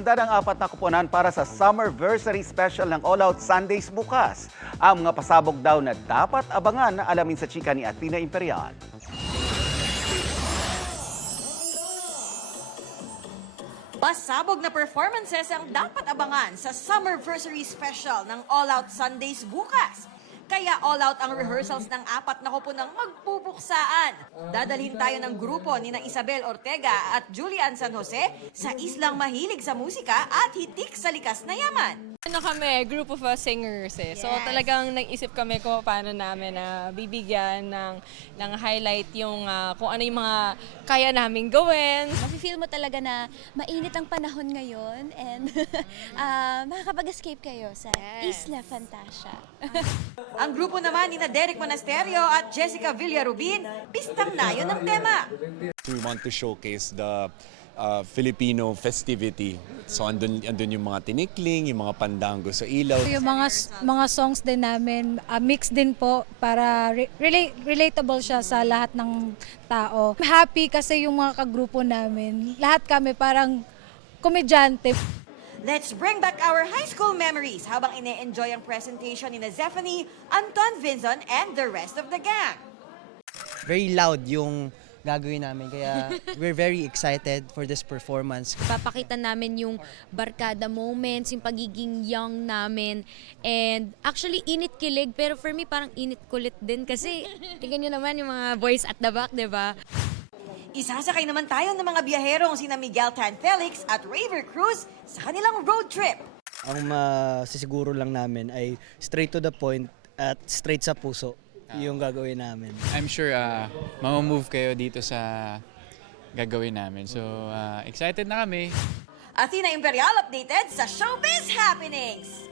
Handa ng apat na kuponan para sa Summerversary Special ng All Out Sundays bukas. Ang mga pasabog daw na dapat abangan na alamin sa chika ni Athena Imperial. Pasabog na performances ang dapat abangan sa Summerversary Special ng All Out Sundays bukas. Kaya all out ang rehearsals ng apat na kuponang magpupuksaan. Dadalhin tayo ng grupo ni na Isabel Ortega at Julian San Jose sa islang mahilig sa musika at hitik sa likas na yaman. Kami, group of singers eh. So talagang nag-isip kami kung paano namin na bibigyan ng highlight yung kung ano yung mga kaya namin gawin. Mafe-feel mo talaga na mainit ang panahon ngayon and makakapag-escape kayo sa Isla Fantasia. Ang grupo naman ni na Derek Monasterio at Jessica Villarubin, pistang nayon ng tema. We want to showcase the Filipino festivity. So andun yung mga tinikling, yung mga pandango sa ilaw. Yung mga songs din namin, mix din po para relatable siya sa lahat ng tao. Happy kasi yung mga kagrupo namin. Lahat kami parang komedyante. Let's bring back our high school memories habang ine-enjoy ang presentation ni na Zephanie, Anton Vinzon, and the rest of the gang. Very loud yung gagawin namin, kaya we're very excited for this performance. Papakita namin yung barkada moments, yung pagiging young namin. And actually, init kilig. Pero for me, parang init kulit din. Kasi, tingnan nyo naman yung mga boys at the back, di ba? Isasakay naman tayo ng mga biyaherong sina Miguel Tan Felix at Raver Cruz sa kanilang road trip. Ang masisiguro lang namin ay straight to the point at straight sa puso yung gagawin namin. I'm sure mamamove kayo dito sa gagawin namin. So, excited na kami. Athena Imperial updated sa Showbiz Happenings!